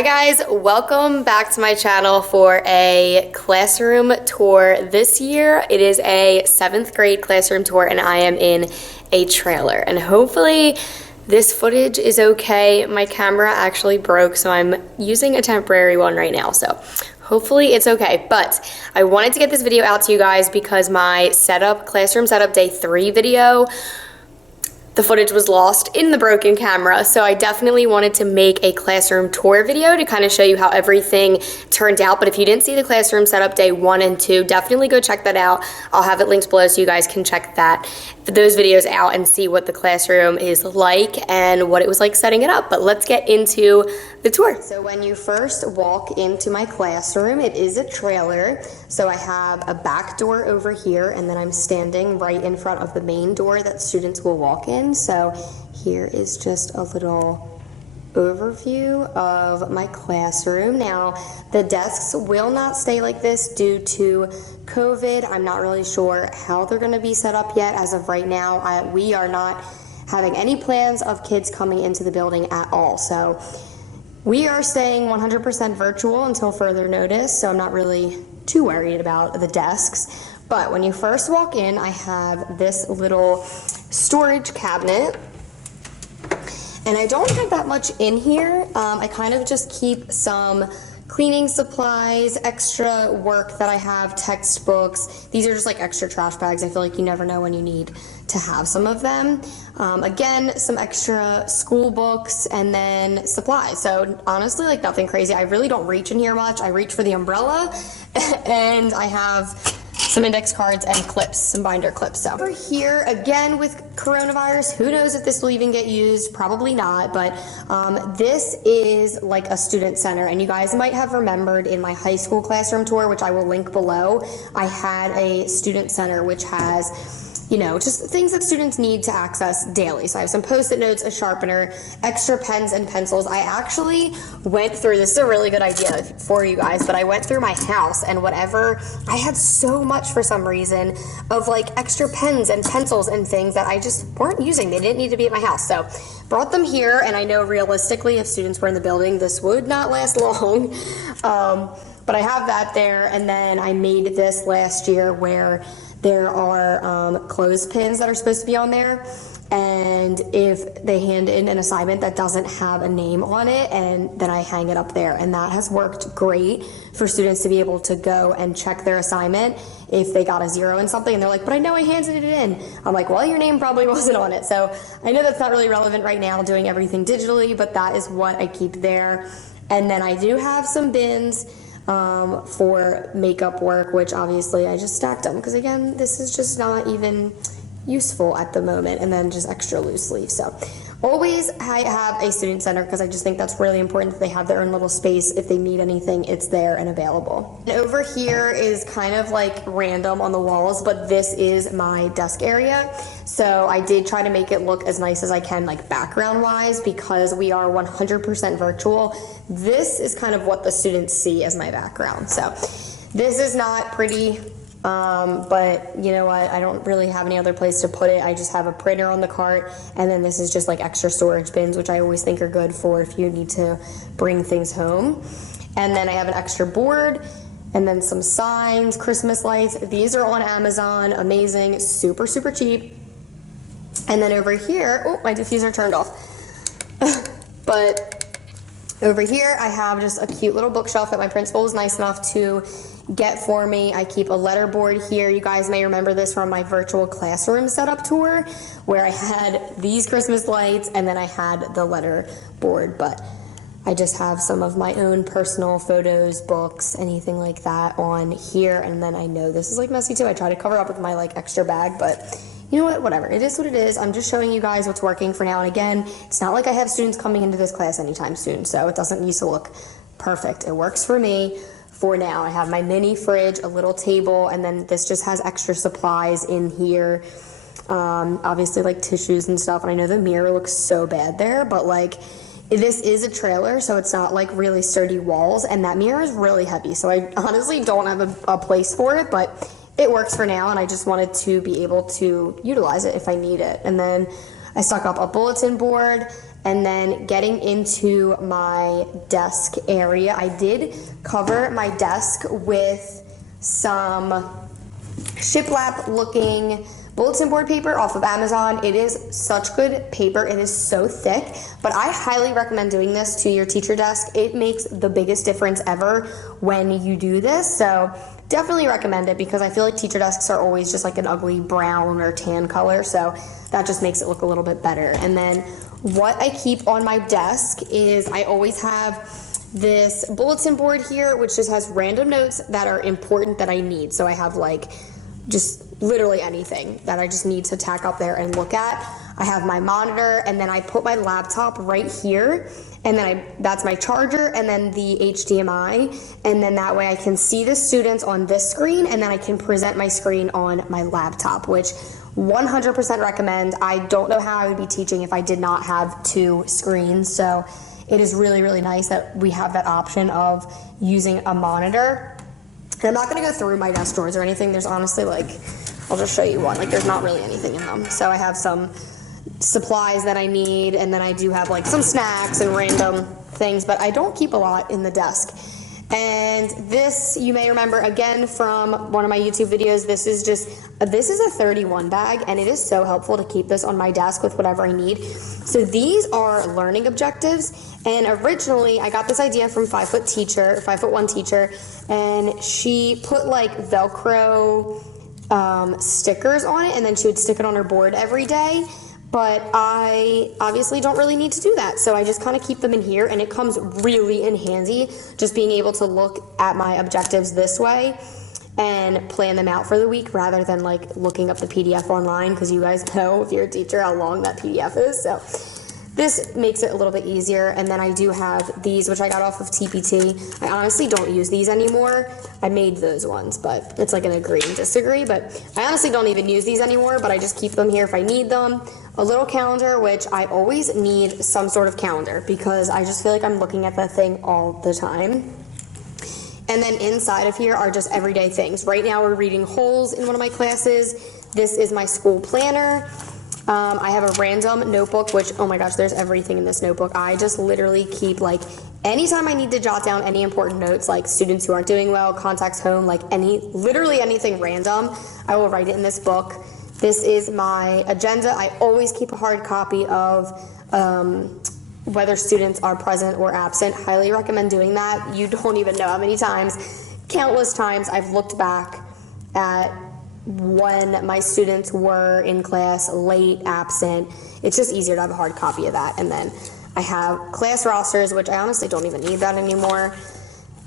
Hi guys, welcome back to my channel for a classroom tour. This year it is a 7th grade classroom tour and I am in a trailer, and hopefully this footage is okay. My camera actually broke, so I'm using a temporary one right now, so hopefully it's okay. But I wanted to get this video out to you guys because my classroom setup day 3 video, the footage was lost in the broken camera, so I definitely wanted to make a classroom tour video to kind of show you how everything turned out. But if you didn't see the classroom setup day 1 and 2, definitely go check that out. I'll have it linked below so you guys can check those videos out and see what the classroom is like and what it was like setting it up. But let's get into the tour. So when you first walk into my classroom, it is a trailer. So I have a back door over here, and then I'm standing right in front of the main door that students will walk in. So here is just a little overview of my classroom. Now, the desks will not stay like this due to COVID. I'm not really sure how they're going to be set up yet. As of right now, we are not having any plans of kids coming into the building at all. So we are staying 100% virtual until further notice, so I'm not really too worried about the desks. But when you first walk in, I have this little storage cabinet, and I don't have that much in here. I kind of just keep some cleaning supplies, extra work that I have, textbooks. These are just like extra trash bags. I feel like you never know when you need to have some of them. Again, some extra school books, and then supplies. So honestly, like nothing crazy. I really don't reach in here much. I reach for the umbrella and I have some index cards and clips, some binder clips. So over here, again with coronavirus, who knows if this will even get used? Probably not, but this is like a student center, and you guys might have remembered in my high school classroom tour, which I will link below, I had a student center which has, you know, just things that students need to access daily. So I have some Post-it notes, a sharpener, extra pens and pencils. I actually went through, this is a really good idea for you guys, but I went through my house and whatever, I had so much for some reason of like extra pens and pencils and things that I just weren't using. They didn't need to be at my house. So brought them here, and I know realistically if students were in the building, this would not last long. But I have that there, and then I made this last year where there are clothespins that are supposed to be on there, and if they hand in an assignment that doesn't have a name on it, and then I hang it up there, and that has worked great for students to be able to go and check their assignment if they got a 0 in something and they're like, but I know I handed it in. I'm like, well, your name probably wasn't on it. So I know that's not really relevant right now, doing everything digitally, but that is what I keep there. And then I do have some bins for makeup work, which obviously I just stacked them because again, this is just not even useful at the moment, and then just extra loose leaf. So always I have a student center because I just think that's really important that they have their own little space. If they need anything, it's there and available. And over here is kind of like random on the walls, but this is my desk area. So I did try to make it look as nice as I can, like background wise, because we are 100% virtual. This is kind of what the students see as my background. So this is not pretty, but you know what, I don't really have any other place to put it. I just have a printer on the cart, and then this is just like extra storage bins, which I always think are good for if you need to bring things home. And then I have an extra board, and then some signs, Christmas lights. These are on Amazon, amazing, super, super cheap. And then over here, oh, my diffuser turned off. But over here, I have just a cute little bookshelf that my principal was nice enough to get for me. I keep a letter board here. You guys may remember this from my virtual classroom setup tour, where I had these Christmas lights and then I had the letter board. But I just have some of my own personal photos, books, anything like that on here. And then I know this is like messy too. I try to cover up with my like extra bag, but you know what, whatever. It is what it is. I'm just showing you guys what's working for now. And again, it's not like I have students coming into this class anytime soon, so it doesn't need to look perfect. It works for me for now. I have my mini fridge, a little table, and then this just has extra supplies in here. Obviously like tissues and stuff. And I know the mirror looks so bad there, but like this is a trailer, so it's not like really sturdy walls, and that mirror is really heavy. So I honestly don't have a place for it, but it works for now, and I just wanted to be able to utilize it if I need it. And then I stuck up a bulletin board And then getting into my desk area, I did cover my desk with some shiplap looking bulletin board paper off of Amazon. It is such good paper. It is so thick, but I highly recommend doing this to your teacher desk. It makes the biggest difference ever when you do this. So definitely recommend it, because I feel like teacher desks are always just like an ugly brown or tan color. So that just makes it look a little bit better. And then what I keep on my desk is I always have this bulletin board here, which just has random notes that are important that I need. So I have like just literally anything that I just need to tack up there and look at. I have my monitor, and then I put my laptop right here, and then that's my charger, and then the HDMI, and then that way I can see the students on this screen, and then I can present my screen on my laptop, which 100% recommend. I don't know how I would be teaching if I did not have two screens, so it is really, really nice that we have that option of using a monitor. And I'm not going to go through my desk drawers or anything. There's honestly I'll just show you one. There's not really anything in them. So I have some supplies that I need, and then I do have some snacks and random things, but I don't keep a lot in the desk. And this, you may remember again from one of my YouTube videos, this is a 31 bag, and it is so helpful to keep this on my desk with whatever I need. So these are learning objectives, and originally I got this idea from 5'1" teacher, and she put Velcro stickers on it, and then she would stick it on her board every day. But I obviously don't really need to do that, so I just kind of keep them in here, and it comes really in handy just being able to look at my objectives this way and plan them out for the week rather than looking up the PDF online, because you guys know, if you're a teacher, how long that PDF is. So this makes it a little bit easier. And then I do have these, which I got off of TPT. I honestly don't use these anymore. I made those ones, but it's an agree and disagree. But I honestly don't even use these anymore, but I just keep them here if I need them. A little calendar, which I always need some sort of calendar, because I just feel like I'm looking at that thing all the time. And then inside of here are just everyday things. Right now we're reading Holes in one of my classes. This is my school planner. I have a random notebook, which, oh my gosh, there's everything in this notebook. I just literally keep, anytime I need to jot down any important notes, students who aren't doing well, contacts home, literally anything random, I will write it in this book. This is my agenda. I always keep a hard copy of whether students are present or absent. Highly recommend doing that. You don't even know how many times, countless times, I've looked back at when my students were in class, late, absent. It's just easier to have a hard copy of that. And then I have class rosters, which I honestly don't even need that anymore.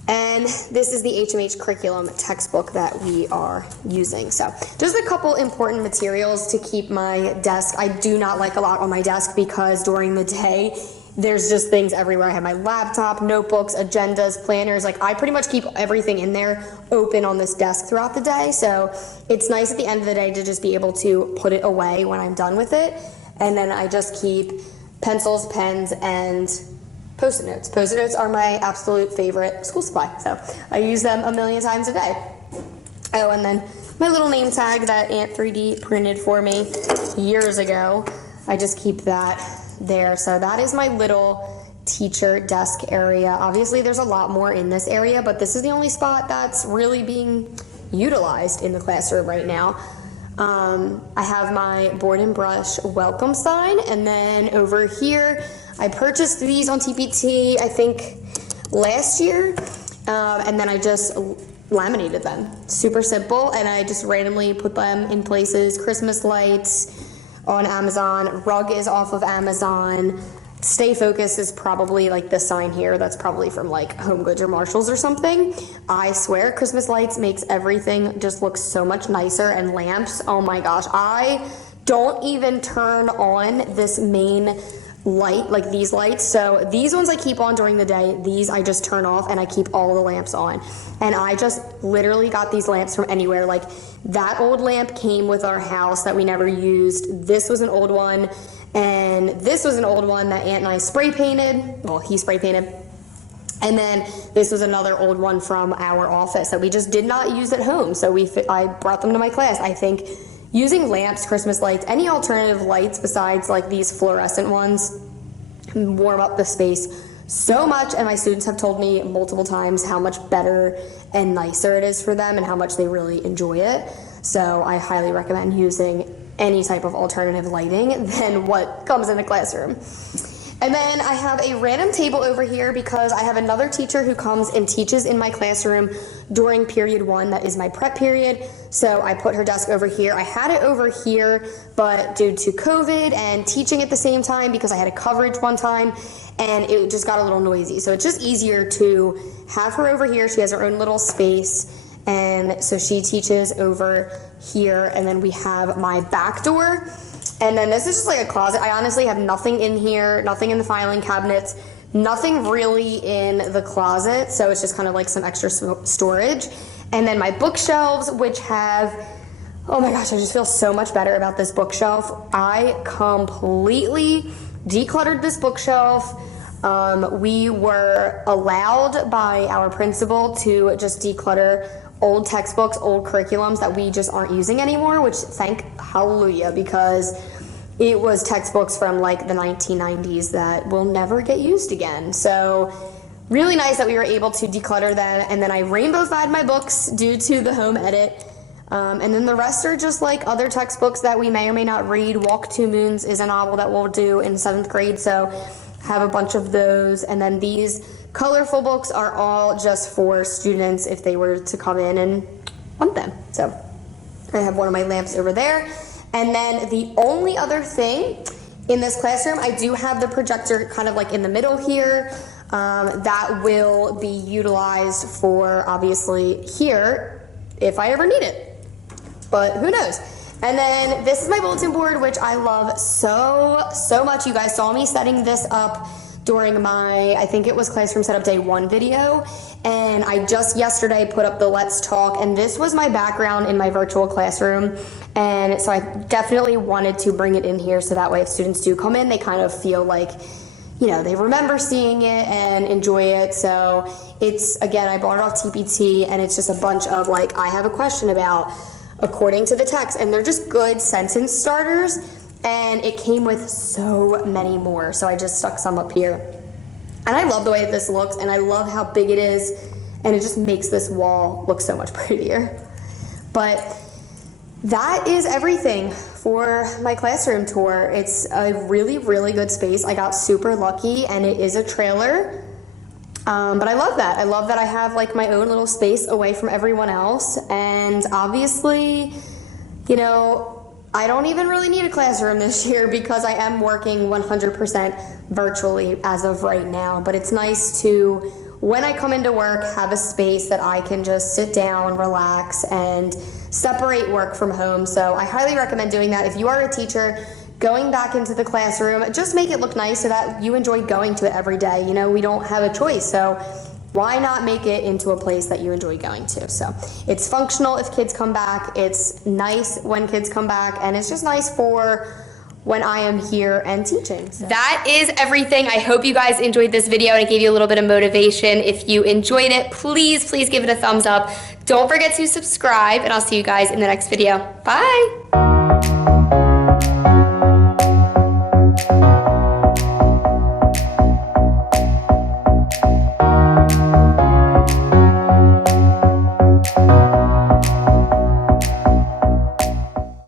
And this is the HMH curriculum textbook that we are using. So just a couple important materials to keep my desk. I do not like a lot on my desk, because during the day, there's just things everywhere. I have my laptop, notebooks, agendas, planners. I pretty much keep everything in there open on this desk throughout the day. So it's nice at the end of the day to just be able to put it away when I'm done with it. And then I just keep pencils, pens, and Post-it notes. Post-it notes are my absolute favorite school supply. So I use them a million times a day. Oh, and then my little name tag that Aunt 3D printed for me years ago. I just keep that there. So that is my little teacher desk area. Obviously there's a lot more in this area, but this is the only spot that's really being utilized in the classroom right now. I have my board and brush welcome sign, and then over here I purchased these on TPT I think last year, and then I just laminated them. Super simple, and I just randomly put them in places. Christmas lights on Amazon, rug is off of Amazon, Stay Focused is probably this sign here, that's probably from Home Goods or Marshalls or something. I swear Christmas lights makes everything just look so much nicer, and lamps, oh my gosh, I don't even turn on this main light, these lights. So these ones I keep on during the day, these I just turn off, and I keep all the lamps on. And I just literally got these lamps from anywhere. That old lamp came with our house that we never used. This was an old one, and this was an old one that Aunt and I spray painted. Well, he spray painted. And then this was another old one from our office that we just did not use at home. So I brought them to my class. I think using lamps, Christmas lights, any alternative lights besides these fluorescent ones warm up the space so much, and my students have told me multiple times how much better and nicer it is for them and how much they really enjoy it. So I highly recommend using any type of alternative lighting than what comes in the classroom. And then I have a random table over here because I have another teacher who comes and teaches in my classroom during period 1. That is my prep period. So I put her desk over here. I had it over here, but due to COVID and teaching at the same time, because I had a coverage one time, and it just got a little noisy. So it's just easier to have her over here. She has her own little space, and so she teaches over here. And then we have my back door. And then this is just like a closet. I honestly have nothing in here, nothing in the filing cabinets, nothing really in the closet. So it's just kind of like some extra storage. And then my bookshelves, which have, oh my gosh, I just feel so much better about this bookshelf. I completely decluttered this bookshelf. We were allowed by our principal to just declutter old textbooks, old curriculums that we just aren't using anymore, which thank hallelujah, because it was textbooks from like the 1990s that will never get used again. So really nice that we were able to declutter them. And then I rainbow dyed my books due to the home edit. And then the rest are just like other textbooks that we may or may not read. Walk Two Moons is a novel that we'll do in 7th grade, so have a bunch of those. And then these colorful books are all just for students if they were to come in and want them. So I have one of my lamps over there. And then the only other thing in this classroom, I do have the projector kind of like in the middle here. That will be utilized for obviously here if I ever need it, but who knows. And then this is my bulletin board, which I love so much. You guys saw me setting this up during my, I think it was classroom setup day 1 video, and I just yesterday put up the Let's Talk, and this was my background in my virtual classroom, and so I definitely wanted to bring it in here so that way if students do come in, they kind of feel like, you know, they remember seeing it and enjoy it. So it's, again, I bought it off TPT, and it's just a bunch of like, I have a question about according to the text, and they're just good sentence starters. And it came with so many more, so I just stuck some up here. And I love the way that this looks, and I love how big it is, and it just makes this wall look so much prettier. But that is everything for my classroom tour. It's a really, really good space. I got super lucky, and it is a trailer. But I love that. I love that I have like my own little space away from everyone else. And obviously, you know, I don't even really need a classroom this year because I am working 100% virtually as of right now. But it's nice to, when I come into work, have a space that I can just sit down, relax, and separate work from home. So I highly recommend doing that. If you are a teacher, going back into the classroom, just make it look nice so that you enjoy going to it every day. You know, we don't have a choice. So why not make it into a place that you enjoy going to? So it's functional if kids come back, it's nice when kids come back, and it's just nice for when I am here and teaching. So that is everything. I hope you guys enjoyed this video and it gave you a little bit of motivation. If you enjoyed it, please give it a thumbs up. Don't forget to subscribe, and I'll see you guys in the next video. Bye.